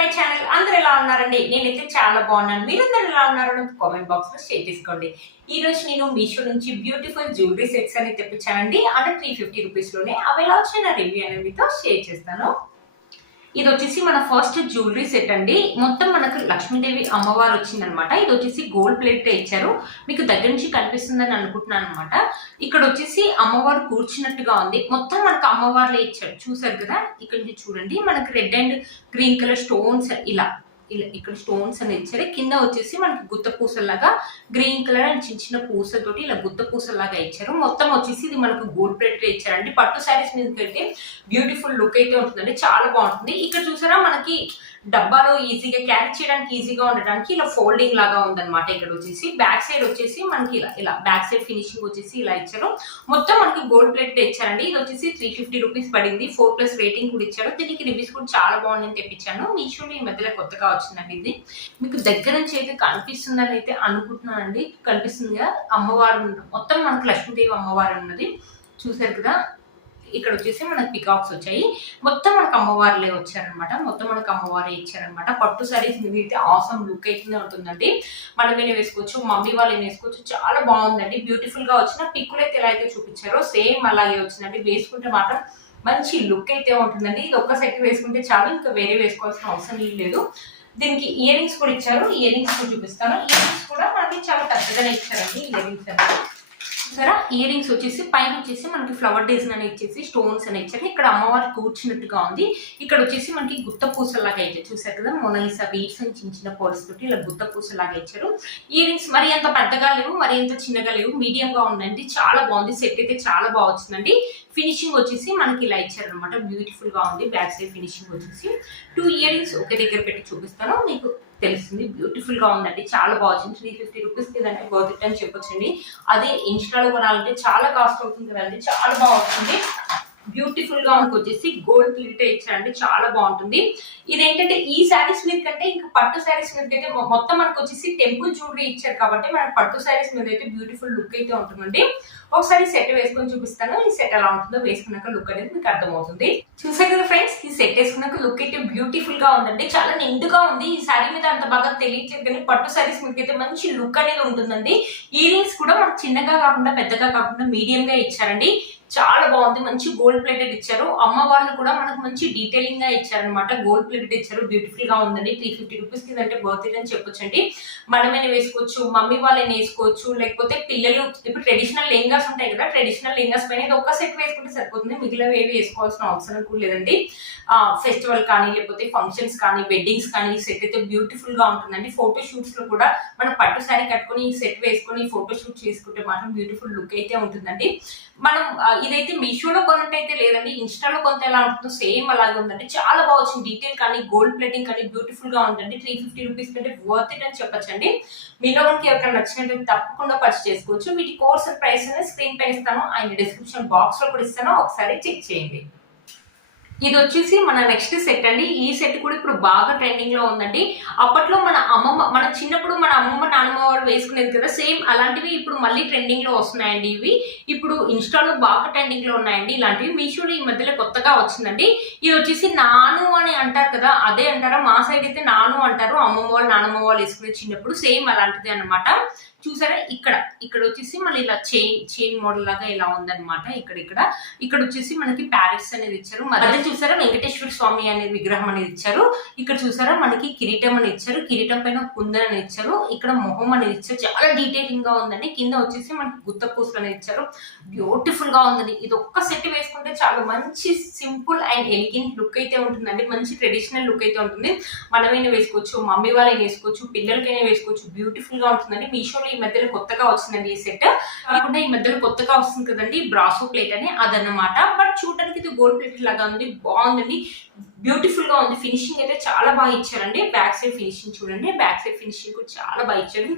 My channel. అందరూ ఎలా ఉన్నారండి? నేనైతే చాలా బాగున్నాను. మీరందరూ ఎలా ఉన్నారో కామెంట్ బాక్స్ లో షేర్ చేసుకోండి. ఈ రోజు నేను మీషో నుంచి బ్యూటిఫుల్ జ్యువెలరీ సెట్స్ అని తెప్పించానండి. అండర్ 350 రూపీస్ లోనే. అవి ఎలా వచ్చిన రివ్యూ అనేది మీతో షేర్ చేస్తాను. ఇది వచ్చేసి మన ఫస్ట్ జ్యువెలరీ సెట్ అండి. మొత్తం మనకు లక్ష్మీదేవి అమ్మవారు వచ్చిందనమాట. ఇది వచ్చేసి గోల్డ్ ప్లేట్ ఇచ్చారు. మీకు దగ్గర నుంచి కనిపిస్తుందని అనుకుంటున్నాను అనమాట. ఇక్కడ వచ్చేసి అమ్మవారు కూర్చున్నట్టుగా ఉంది. మొత్తం మనకు అమ్మవారులే ఇచ్చారు. చూసారు కదా, ఇక్కడ నుంచి చూడండి. మనకి red and green colour stones ఇలా ఇక్కడ స్టోన్స్ అని ఇచ్చారు. కింద వచ్చేసి మనకి గుత్త పూసల్లాగా గ్రీన్ కలర్ అండ్ చిన్న చిన్న పూసలతోటి ఇలా గుత్త పూసల్లాగా ఇచ్చారు. మొత్తం వచ్చేసి ఇది మనకు గోల్డ్ ప్లేట్ ఇచ్చారండి. పట్టు శారీస్ మీద పెడితే బ్యూటిఫుల్ లుక్ అయితే ఉంటుందండి. చాలా బాగుంటుంది. ఇక్కడ చూసారా, మనకి డబ్బాలో ఈజీగా క్యారీ చేయడానికి ఈజీగా ఉండడానికి ఇలా ఫోల్డింగ్ లాగా ఉందన్నమాట. ఇక్కడ వచ్చేసి బ్యాక్ సైడ్ వచ్చేసి మనకి ఇలా బ్యాక్ సైడ్ ఫినిషింగ్ వచ్చేసి ఇలా ఇచ్చారు. మొత్తం మనకి గోల్డ్ ప్లేట్ ఇచ్చారండి. ఇది వచ్చేసి 350 రూపీస్ పడింది. 4+ రేటింగ్ కూడా ఇచ్చారు. దీనికి రివ్యూస్ కూడా చాలా బాగుందని తెప్పించాను. మీషోలో ఈ మధ్యలో కొత్తగా వచ్చిందండి. ఇది మీకు దగ్గర నుంచి అయితే కనిపిస్తుందని అయితే అనుకుంటున్నానండి. కనిపిస్తుందిగా అమ్మవారు మొత్తం మనకు లక్ష్మీదేవి అమ్మవారు ఉన్నది. చూసారు కదా, ఇక్కడ వచ్చేసి మనకి పికాక్స్ వచ్చాయి. మొత్తం మనకు అమ్మవారులే వచ్చారనమాట. మొత్తం మనకు అమ్మవారే ఇచ్చారనమాట. పట్టు సారీస్ మీద అయితే ఆసమ్ లుక్ అయితే ఉంటుందండి. మనమేనే వేసుకోవచ్చు, మమ్మీ వాళ్ళు వేసుకోవచ్చు. చాలా బాగుందండి. బ్యూటిఫుల్ గా వచ్చిన పిక్కులు అయితే ఎలా అయితే చూపించారో సేమ్ అలాగే వచ్చిందండి. వేసుకుంటే మాత్రం మంచి లుక్ అయితే ఉంటుందండి. ఇది ఒక్క సెట్ వేసుకుంటే చాలు, ఇంకా వేరే వేసుకోవాల్సిన అవసరం లేదు. దీనికి ఇయర్ రింగ్స్ కూడా ఇచ్చారు. ఇయర్ రింగ్స్ కూడా చూపిస్తాను. ఇయర్ రింగ్స్ కూడా మనకి చాలా పెద్దగానే ఇచ్చారండి. ఇయర్ రింగ్స్ అనేది సరే, ఇయర్ రింగ్స్ వచ్చేసి పైన వచ్చేసి మనకి ఫ్లవర్ డిజైన్ అని ఇచ్చేసి స్టోన్స్ అని ఇచ్చారు. ఇక్కడ అమ్మవారు కూర్చున్నట్టుగా ఉంది. ఇక్కడ వచ్చేసి మనకి గుత్త పూసలాగా ఇచ్చారు. చూసారు కదా, మొనాలిసా బీడ్స్ అని చిన్న చిన్న పర్ల్స్ తోటి ఇలా గుత్త పూసలాగా ఇచ్చారు. ఇయర్ రింగ్స్ మరి అంత పెద్దగా లేవు, మరి అంత చిన్నగా లేవు, మీడియం గా ఉందండి. చాలా బాగుంది. సెట్ అయితే చాలా బాగా వచ్చిందండి. ఫినిషింగ్ వచ్చేసి మనకి ఇలా ఇచ్చారనమాట. బ్యూటిఫుల్ గా ఉంది. బ్యాక్ సైడ్ ఫినిషింగ్ వచ్చేసి 2 ఇయర్ రింగ్స్ ఒకే దగ్గర పెట్టి చూపిస్తాను, మీకు తెలుస్తుంది. బ్యూటిఫుల్ గా ఉందండి. చాలా బాగుంది. 350 రూపీస్ కదంటే వర్త్ ఇట్ అని చెప్పొచ్చండి. అదే ఇన్స్టాలో కొనాలంటే చాలా కాస్ట్ అవుతుంది కదండి. చాలా బాగుంటుంది. బ్యూటిఫుల్ గా మనకు వచ్చేసి గోల్డ్ ప్లేట్ ఇచ్చారండి. చాలా బాగుంటుంది. ఇదేంటంటే ఈ శారీస్ మీద కంటే ఇంకా పట్టు శారీస్ మీద అయితే మొత్తం మనకు వచ్చేసి టెంపుల్ జ్యువెలరీ ఇచ్చారు కాబట్టి మనకు పట్టు శారీస్ మీద అయితే బ్యూటిఫుల్ లుక్ అయితే ఉంటుందండి. ఒకసారి సెట్ వేసుకొని చూపిస్తాను. ఈ సెట్ ఎలా ఉంటుందో వేసుకున్నాక లుక్ అనేది మీకు అర్థమవుతుంది. చూసారు కదా ఫ్రెండ్స్, ఈ సెట్ వేసుకున్నాక లుక్ అయితే బ్యూటిఫుల్ గా ఉందండి. చాలా నిండుగా ఉంది. ఈ శారీ మీద అంత బాగా తెలియట్లేదు కానీ పట్టు శారీస్ మీద అయితే మంచి లుక్ అనేది ఉంటుందండి. ఇయర్ రింగ్స్ కూడా మనకు చిన్నగా కాకుండా పెద్దగా కాకుండా మీడియం గా ఇచ్చారండి. చాలా బాగుంది. మంచి గోల్డ్ ప్లేటెడ్ ఇచ్చారు. అమ్మవారిని కూడా మనకు మంచి డీటెయిలింగ్ గా ఇచ్చారనమాట. గోల్డ్ ప్లేటెడ్ ఇచ్చారు. బ్యూటిఫుల్ గా ఉందండి. 350 రూపీస్ కి అంటే వర్త్ ఇట్ అని చెప్పొచ్చండి. మనమైనా వేసుకోవచ్చు, మమ్మీ వాళ్ళని వేసుకోవచ్చు, లేకపోతే పిల్లలు ఇప్పుడు ట్రెడిషనల్ లెహంగాస్ ఉంటాయి కదా, ట్రెడిషనల్ లెహంగాస్ పైన ఇది ఒక్క సెట్ వేసుకుంటే సరిపోతుంది. మిగిలిన ఏవి వేసుకోవాల్సిన అవసరం కూడా లేదండి. ఫెస్టివల్ కానీ లేకపోతే ఫంక్షన్స్ కానీ వెడ్డింగ్స్ కానీ ఈ సెట్ అయితే బ్యూటిఫుల్ గా ఉంటుందండి. ఫోటో షూట్స్ లో కూడా మనం పట్టు శారీ కట్టుకుని ఈ సెట్ వేసుకొని ఫోటో షూట్ చేసుకుంటే మాత్రం బ్యూటిఫుల్ లుక్ అయితే ఉంటుందండి. మనం ఇదైతే మీషోలో కొన్నట్టయితే లేదండి, ఇన్స్టాలో కొంత ఎలా ఉంటుందో సేమ్ అలాగే ఉందండి. చాలా బాగా వచ్చింది. డీటెయిల్ కానీ గోల్డ్ ప్లేటింగ్ కానీ బ్యూటిఫుల్ గా ఉంటుంది. 350 రూపీస్ కంటే వర్త్ ఇట్ అని చెప్పొచ్చండి. మీలో మనకి ఎవరికైనా నచ్చినట్టు తప్పకుండా పర్చేస్ చేసుకోవచ్చు. వీటి కోర్స్ ప్రైస్ అనేది స్క్రీన్ పై ఇస్తాను, ఆయన డిస్క్రిప్షన్ బాక్స్ లో కూడా ఇస్తాను, ఒకసారి చెక్ చేయండి. ఇది వచ్చేసి మన నెక్స్ట్ సెట్ అండి. ఈ సెట్ కూడా ఇప్పుడు బాగా ట్రెండింగ్ లో ఉందండి. అప్పట్లో మన చిన్నప్పుడు మన అమ్మమ్మ నాన్నమ్మ వాళ్ళు వేసుకునేది కదా, సేమ్ అలాంటివి ఇప్పుడు మళ్ళీ ట్రెండింగ్ లో వస్తున్నాయండి. ఇవి ఇప్పుడు ఇన్స్టాలో బాగా ట్రెండింగ్ లో ఉన్నాయండి. ఇలాంటివి మీషోలో ఈ మధ్యలో కొత్తగా వచ్చిందండి. ఇది వచ్చేసి నాను అని అంటారు కదా, అదే అంటారా? మా సైడ్ అయితే నాను అంటారు. అమ్మమ్మ వాళ్ళు నాన్నమ్మ వాళ్ళు వేసుకునే చిన్నప్పుడు సేమ్ అలాంటిది అనమాట. చూసారా, ఇక్కడ వచ్చేసి మళ్ళీ ఇలా చైన్ మోడల్ లాగా ఇలా ఉందన్నమాట. ఇక్కడ వచ్చేసి మనకి ప్యారెట్స్ అనేది ఇచ్చారు. మధ్య చూసారా వెంకటేశ్వర స్వామి అనే విగ్రహం అనేది ఇచ్చారు. ఇక్కడ చూసారా మనకి కిరీటం అని ఇచ్చారు. కిరీటం పైన కుందన్ అని ఇచ్చారు. ఇక్కడ మొహం అనేది ఇచ్చారు. చాలా డీటెయిలింగ్ గా ఉందండి. కింద వచ్చేసి మనకి గుత్త పూసలు అనేది ఇచ్చారు. బ్యూటిఫుల్ గా ఉందండి. ఇది ఒక్క సెట్ వేసుకుంటే చాలా మంచి సింపుల్ అండ్ ఎలిగెంట్ లుక్ అయితే ఉంటుందండి. మంచి ట్రెడిషనల్ లుక్ అయితే ఉంటుంది. మనమైనా వేసుకోవచ్చు, మమ్మీ వాళ్ళైనా వేసుకోవచ్చు, పిల్లలకైనా వేసుకోవచ్చు. బ్యూటిఫుల్ గా ఉంటుందండి. మీషోలో ఈ మధ్యలో కొత్తగా వచ్చిందండి ఈ సెట్. కాకుండా ఈ మధ్యలో కొత్తగా వస్తుంది కదండి బ్రాసో ప్లేట్ అని, అదన్నమాట. బట్ చూడడానికి ఇది గోల్డ్ ప్లేట్ లాగా ఉంది. బాగుందండి. బ్యూటిఫుల్ గా ఉంది. ఫినిషింగ్ అయితే చాలా బాగా ఇచ్చారండి. బ్యాక్ సైడ్ ఫినిషింగ్ చూడండి. బ్యాక్ సైడ్ ఫినిషింగ్ కూడా చాలా బాగా ఇచ్చారు.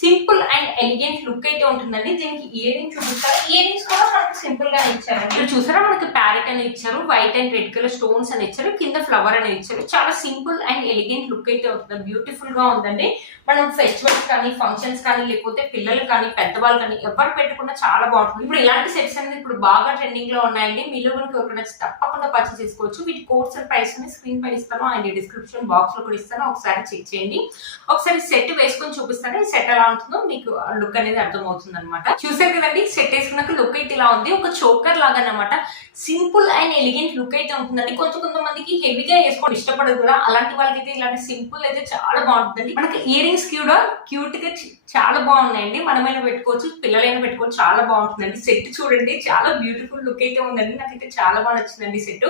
సింపుల్ అండ్ ఎలిగెంట్ లుక్ అయితే ఉంటుందండి. దీనికి ఇయర్ రింగ్ చూపిస్తారు. ఇయర్ రింగ్స్ కూడా మనకు సింపుల్ గా ఇచ్చారండి. ఇక్కడ చూసారా మనకి ప్యారెట్ అని ఇచ్చారు. White and red colour stones అని ఇచ్చారు. కింద ఫ్లవర్ అని ఇచ్చారు. చాలా సింపుల్ అండ్ ఎలిగెంట్ లుక్ అయితే ఉంటుంది. బ్యూటిఫుల్ గా ఉందండి. మనం ఫెస్టివల్స్ కానీ ఫంక్షన్స్ కానీ లేకపోతే పిల్లలు కానీ పెద్దవాళ్ళు కానీ ఎవరు పెట్టుకున్నా చాలా బాగుంటుంది. ఇప్పుడు ఇలాంటి సెట్స్ అనేది ఇప్పుడు బాగా ట్రెండింగ్ లో ఉన్నాయండి. మీలో మనకి ఎవరికైనా తప్పకుండా పర్చేస్ చేసుకోవచ్చు. వీటి కోర్స్ ప్రైస్ ప్రైస్ ని స్క్రీన్ పై ఇస్తాను అండ్ డిస్క్రిప్షన్ బాక్స్ లో కూడా ఇస్తాను, ఒకసారి చెక్ చేయండి. ఒకసారి సెట్ వేసుకొని చూపిస్తాను, ఈ సెట్ ఎలా ఉంటుందో మీకు లుక్ అనేది అర్థమవుతుంది అనమాట. చూసారు కదండి, సెట్ వేసుకున్నాక లుక్ అయితే ఇలా ఉంది, ఒక చోకర్ లాగా అనమాట. సింపుల్ అండ్ ఎలిగెంట్ లుక్ అయితే ఉంటుందండి. కొంతమందికి హెవీగా వేసుకోవడం ఇష్టపడదు కదా, అలాంటి వాళ్ళకి అయితే ఇలాంటి సింపుల్ అయితే చాలా బాగుంటుందండి. మనకి ఇయర్ రింగ్స్ కూడా క్యూట్ గా చాలా బాగున్నాయండి, మనమైనా పెట్టుకోవచ్చు, పిల్లలైనా పెట్టుకోవచ్చు, చాలా బాగుంటుందండి. సెట్ చూడండి, చాలా బ్యూటిఫుల్ లుక్ అయితే ఉందండి, నాకైతే చాలా బాగా నచ్చిందండి సెట్.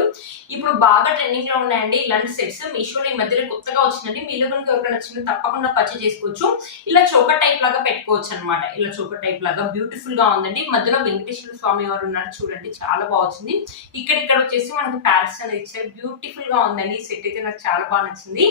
ఇప్పుడు బాగా ట్రెండింగ్ లో ఉన్నాయండి ఇలాంటి సెట్స్, మీషోలో ఈ మధ్యలో కొత్తగా వచ్చిందండి. మీలో కనుక ఎవరికైనా నచ్చిందో తప్పకుండా పర్చేస్ చేసుకోవచ్చు. ఇలా చోకర్ టైప్ లాగా పెట్టుకోవచ్చు అనమాట, ఇలా చోకర్ టైప్ లాగా బ్యూటిఫుల్ గా ఉందండి. మధ్యలో వెంకటేశ్వర స్వామి వారు ఉన్నారు చూడండి, చాలా బాగా వచ్చింది. ఇక్కడ వచ్చేసి మనకి ప్యారెట్స్ అనేది ఇచ్చారు, బ్యూటిఫుల్ గా ఉందండి. ఈ సెట్ అయితే నాకు చాలా బాగా నచ్చింది.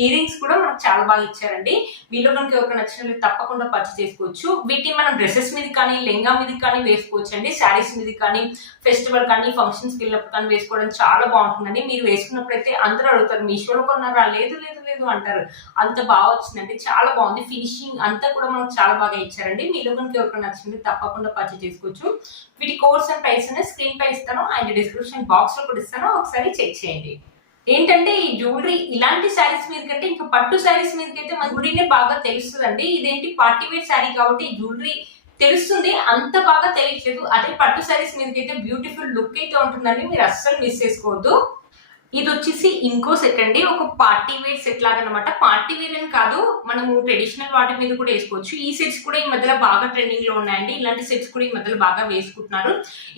ఇయర్ రింగ్స్ కూడా మనకు చాలా బాగా ఇచ్చారండి. మీలో కనుక ఎవరికైనా నచ్చిన తప్పకుండా పర్చేస్ చేసుకోవచ్చు. వీటిని మనం డ్రెస్సెస్ మీద కానీ లెంగా మీద కానీ వేసుకోవచ్చు అండి, శారీస్ మీద కానీ ఫెస్టివల్ కానీ ఫంక్షన్స్ వెళ్ళినప్పుడు కానీ వేసుకోవడం చాలా బాగుంటుందండి. మీరు వేసుకున్నప్పుడు అయితే అందరూ అడుగుతారు మీషోలో కొన్నారా, లేదు లేదు లేదు అంటారు, అంత బాగా వచ్చిందండి, చాలా బాగుంది. ఫినిషింగ్ అంతా కూడా మనకు చాలా బాగా ఇచ్చారండి. మీలో కనుక ఎవరికైనా నచ్చింది తప్పకుండా పర్చేస్ చేసుకోవచ్చు. వీటి కోర్స్ అండ్ ప్రైస్ అనేది స్క్రీన్ పై ఇస్తాను అండ్ డిస్క్రిప్షన్ బాక్స్ లో కూడా ఇస్తాను, ఒకసారి చెక్ చేయండి. ఏంటంటే ఈ జ్యువెలరీ ఇలాంటి శారీస్ మీద కంటే ఇంకా పట్టు శారీస్ మీదకైతే మన జ్యువెలరీనే బాగా తెలుస్తుందండి. ఇదేంటి పార్టీ వేర్ శారీ కాబట్టి జ్యువెలరీ తెలుస్తుంది, అంత బాగా తెలియట్లేదు. అదే పట్టు శారీస్ మీదకైతే బ్యూటిఫుల్ లుక్ అయితే ఉంటుందండి, మీరు అస్సలు మిస్ చేసుకోవద్దు. ఇది వచ్చేసి ఇంకో సెట్ అండి, ఒక పార్టీ వేర్ సెట్ లాగా అనమాట. పార్టీ వేర్ అని కాదు, మనము ట్రెడిషనల్ వాటి మీద కూడా వేసుకోవచ్చు. ఈ సెట్స్ కూడా ఈ మధ్యలో బాగా ట్రెండింగ్ లో ఉన్నాయండి. ఇలాంటి సెట్స్ కూడా ఈ మధ్యలో బాగా వేసుకుంటున్నారు,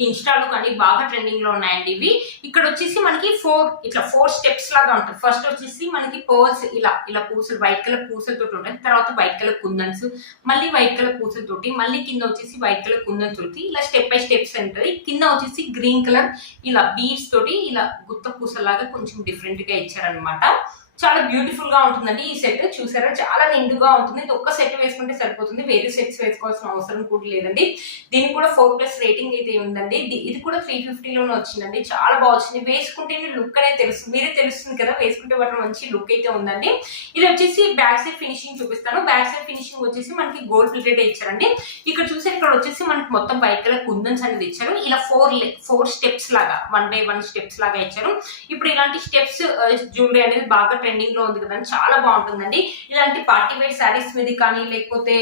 ఇన్స్టాలో కానీ బాగా ట్రెండింగ్ లో ఉన్నాయండి ఇవి. ఇక్కడ వచ్చేసి మనకి ఫోర్ స్టెప్స్ లాగా ఉంటుంది. ఫస్ట్ వచ్చేసి మనకి పర్ల్స్ ఇలా పూసలు, వైట్ కలర్ పూసలతోటి ఉంటాయి. తర్వాత వైట్ కలర్ కుందన్స్, మళ్ళీ వైట్ కలర్ పూసలతోటి, మళ్ళీ కింద వచ్చేసి వైట్ కలర్ కుందన్స్ తోటి ఇలా స్టెప్ బై స్టెప్స్ ఉంటుంది. కింద వచ్చేసి గ్రీన్ కలర్ ఇలా బీడ్స్ తోటి ఇలా గుత్త పూసలాగా కొంచెం డిఫరెంట్ గా ఇచ్చారనమాట. చాలా బ్యూటిఫుల్ గా ఉంటుందండి ఈ సెట్. చూసారా, చాలా నిండుగా ఉంటుంది. ఇది ఒక్క సెట్ వేసుకుంటే సరిపోతుంది, వేరే సెట్స్ వేసుకోవాల్సిన అవసరం కూడా లేదండి. దీనికి కూడా 4+ రేటింగ్ అయితే ఉందండి. ఇది కూడా 350 లోనే వచ్చిందండి, చాలా బాగా వచ్చింది. వేసుకుంటే లుక్ అనేది తెలుస్తుంది, మీరే తెలుస్తుంది కదా, వేసుకుంటే వాటి మంచి లుక్ అయితే ఉందండి. ఇది వచ్చేసి బ్యాక్ సైడ్ ఫినిషింగ్ చూపిస్తాను. బ్యాక్ సైడ్ ఫినిషింగ్ వచ్చేసి మనకి గోల్డ్ ప్లేటెడ్ ఇచ్చారండి. ఇక్కడ చూసారు, ఇక్కడ వచ్చేసి మనకి మొత్తం వైట్ కలర్ కుందన్స్ అనేది ఇచ్చారు. ఇలా ఫోర్ స్టెప్స్ లాగా 1 by 1 స్టెప్స్ లాగా ఇచ్చారు. ఇప్పుడు ఇలాంటి స్టెప్స్ జ్యువెలరీ అనేది బాగా ట్రెండింగ్ లో ఉంది కదా, చాలా బాగుంటుందండి. ఇలాంటి పార్టీ వేర్ శారీస్ మీద కానీ లేకపోతే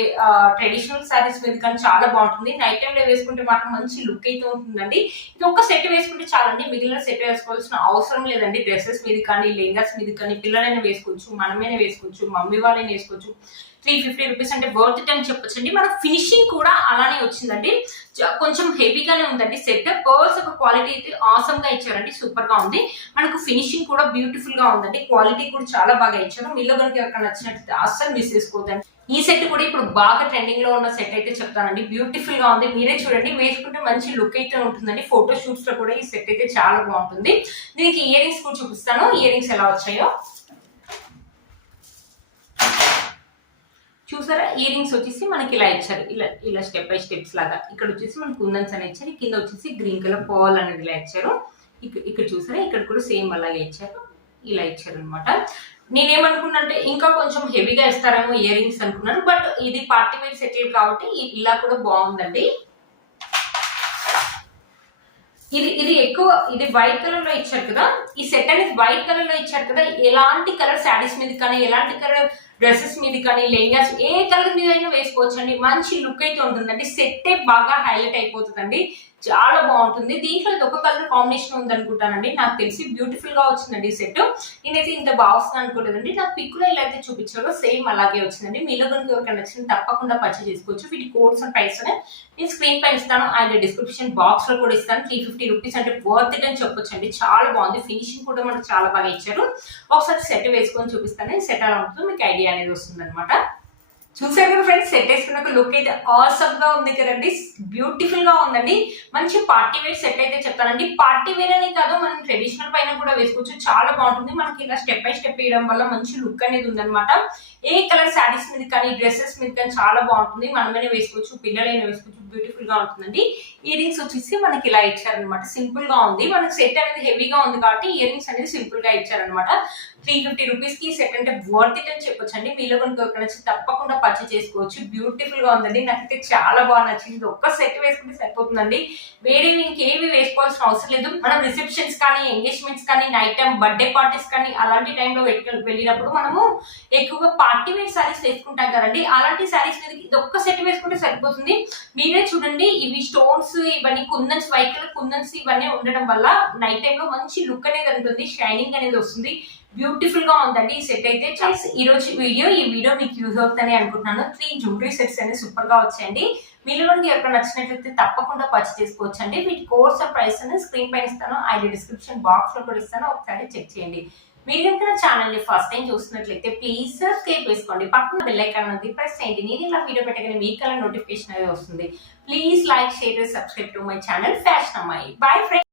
ట్రెడిషనల్ శారీస్ మీద కానీ చాలా బాగుంటుంది. నైట్ టైం లో వేసుకుంటే మాత్రం మంచి లుక్ అయితే ఉంటుందండి. ఇది ఒక్క సెట్ వేసుకుంటే చాలండి, మిగిలిన సెట్ వేసుకోవాల్సిన అవసరం లేదండి. డ్రెస్సెస్ మీద కానీ లెహంగాస్ మీద కానీ పిల్లలైనా వేసుకోవచ్చు, మనమైనా వేసుకోవచ్చు, మమ్మీ వాళ్ళైనా వేసుకోవచ్చు. 350 రూపీస్ అంటే వర్త్ ఇట్ అని చెప్పొచ్చండి. మన ఫినిషింగ్ కూడా అలానే వచ్చిందండి, కొంచెం హెవీగానే ఉందండి సెట్. పర్ల్స్ ఒక క్వాలిటీ అయితే ఆసమ్ గా ఇచ్చారండి, సూపర్ గా ఉంది. మనకు ఫినిషింగ్ కూడా బ్యూటిఫుల్ గా ఉందండి, క్వాలిటీ కూడా చాలా బాగా ఇచ్చారు. మీలో కనుక ఎవరికైనా నచ్చినట్టు అస్సలు మిస్ చేసుకోవద్దండి. ఈ సెట్ కూడా ఇప్పుడు బాగా ట్రెండింగ్ లో ఉన్న సెట్ అయితే చెప్తానండి, బ్యూటిఫుల్ గా ఉంది. మీరే చూడండి, వేసుకుంటే మంచి లుక్ అయితే ఉంటుందండి. ఫోటో షూట్స్ లో కూడా ఈ సెట్ అయితే చాలా బాగుంటుంది. దీనికి ఇయర్ రింగ్స్ కూడా చూపిస్తాను, ఇయర్ రింగ్స్ ఎలా వచ్చాయో. చూసారా, ఇయర్ రింగ్స్ వచ్చేసి మనకి ఇలా ఇచ్చారు, ఇలా స్టెప్ బై స్టెప్స్ లాగా. ఇక్కడ వచ్చేసి మనకి కుందన్స్ అనేది ఇచ్చారు, కింద వచ్చేసి గ్రీన్ కలర్ పర్ల్ అనేది ఇలా ఇచ్చారు. ఇక్కడ చూసారా, ఇక్కడ కూడా సేమ్ అలాగే ఇచ్చారు, ఇలా ఇచ్చారు అనమాట. నేనేమనుకున్నా అంటే ఇంకా కొంచెం హెవీగా ఇస్తారేమో ఇయర్ రింగ్స్ అనుకున్నాను, బట్ ఇది పార్టీ వేర్ సెట్ కాబట్టి ఇలా కూడా బాగుందండి. ఇది ఎక్కువ, ఇది వైట్ కలర్ లో ఇచ్చారు కదా, ఈ సెట్ అనేది వైట్ కలర్ లో ఇచ్చారు కదా. ఎలాంటి కలర్ శారీస్ మీద కానీ ఎలాంటి కలర్ డ్రెస్సెస్ మీద కానీ లెహంగాస్ ఏ కలర్ మీద అయినా వేసుకోవచ్చు అండి, మంచి లుక్ అయితే ఉంటుందండి. సెట్టే బాగా హైలైట్ అయిపోతుందండి, చాలా బాగుంటుంది. దీంట్లో ఇది ఒక కలర్ కాంబినేషన్ ఉంది అనుకుంటానండి, నాకు తెలిసి బ్యూటిఫుల్ గా వచ్చిందండి ఈ సెట్. నేనైతే ఇంత బాగా వస్తుంది అనుకోలేదండి, నాకు పిక్ లో ఇలా అయితే చూపించారో సేమ్ అలాగే వచ్చిందండి. మీలో కనుక ఎవరికైనా నచ్చింది తప్పకుండా పర్చేస్ చేసుకోవచ్చు. వీటి కోడ్స్ అండ్ ప్రైస్ నేను స్క్రీన్ పైన ఇస్తాను అండ్ డిస్క్రిప్షన్ బాక్స్ లో కూడా ఇస్తాను. 350 రూపీస్ అంటే వర్త్ ఇట్ అని చెప్పొచ్చు అండి, చాలా బాగుంది. ఫినిషింగ్ కూడా మనకు చాలా బాగా ఇచ్చారు. ఒకసారి సెట్ వేసుకొని చూపిస్తాను, సెట్ ఎలా ఉంటుందో మీకు ఐడియా అనేది వస్తుంది అనమాట. చూసారు కదా ఫ్రెండ్స్, సెట్ వేసుకున్నాక లుక్ అయితే ఆసమ్ గా ఉంది కదండి, బ్యూటిఫుల్ గా ఉందండి. మంచి పార్టీ వేర్ సెట్ అయితే చెప్తానండి. పార్టీ వేర్ అనే కాదు, మనం ట్రెడిషనల్ పైన కూడా వేసుకోవచ్చు, చాలా బాగుంటుంది. మనకి ఇలా స్టెప్ బై స్టెప్ వేయడం వల్ల మంచి లుక్ అనేది ఉందన్నమాట. ఏ కలర్ శారీస్ మీద కానీ డ్రెస్సెస్ మీద కానీ చాలా బాగుంటుంది. మనమైనా వేసుకోవచ్చు, పిల్లలైనా వేసుకోవచ్చు, బ్యూటిఫుల్ గా ఉంటుందండి. ఇయర్ రింగ్స్ వచ్చేసి మనకి ఇలా ఇచ్చారనమాట, సింపుల్ గా ఉంది. మనకి సెట్ అనేది హెవీగా ఉంది కాబట్టి ఇయర్ రింగ్స్ అనేది సింపుల్ గా ఇచ్చారనమాట. 350 రూపీస్ కి సెట్ అంటే వర్త్ ఇట్ అని చెప్పొచ్చు అండి. మీలో కనుక నచ్చి తప్పకుండా పర్చేస్ చేసుకోవచ్చు. బ్యూటిఫుల్ గా ఉందండి, నాకైతే చాలా బాగా నచ్చింది. ఒక్క సెట్ వేసుకుంటే సరిపోతుందండి, వేరే ఇంకేవి వేసుకోవాల్సిన అవసరం లేదు. మనం రిసెప్షన్స్ కానీ, ఎంగేజ్మెంట్స్ కానీ, నైట్ టైం బర్త్డే పార్టీస్ కానీ అలాంటి టైంలో వెళ్ళినప్పుడు మనము ఎక్కువగా పార్టీ వేర్ సారీస్ వేసుకుంటాం కదండి, అలాంటి సారీస్ మీద ఇది ఒక్క సెట్ వేసుకుంటే సరిపోతుంది. మీరే చూడండి, ఇవి స్టోన్స్ ఇవన్నీ కుందన్స్, వైట్ కలర్ కుందన్స్ ఇవన్నీ ఉండడం వల్ల నైట్ టైం లో మంచి లుక్ అనేది ఉంటుంది, షైనింగ్ అనేది వస్తుంది. బ్యూటిఫుల్ గా ఉందండి ఈ సెట్ అయితే. ఈ వీడియో మీకు యూజ్ అవుతుందని అనుకుంటున్నాను. 3 జ్యువెలరీ సెట్స్ అనేది సూపర్ గా వచ్చాయండి. మీలో ఎవరికైనా నచ్చినట్లయితే తప్పకుండా పర్చేస్ చేసుకోవచ్చు అండి. వీటి కోర్స్ ప్రైస్ అనేది స్క్రీన్ పైన ఇస్తాను, ఐడి డిస్క్రిప్షన్ బాక్స్ లో కూడా ఇస్తాను, ఒకసారి చెక్ చేయండి. మీరు కనుక ఛానల్ ని ఫస్ట్ టైం చూస్తున్నట్లయితే ప్లీజ్ సబ్స్క్రైబ్ చేసుకోండి, పక్కన బెల్ ఐకాన్ ఉంది ప్రెస్ చేయండి. నేను ఇలా వీడియో పెట్టగానే మీకు అలా నోటిఫికేషన్ అనేది వస్తుంది. Please like, share, subscribe to my channel fashion అమ్మాయి. Bye friends.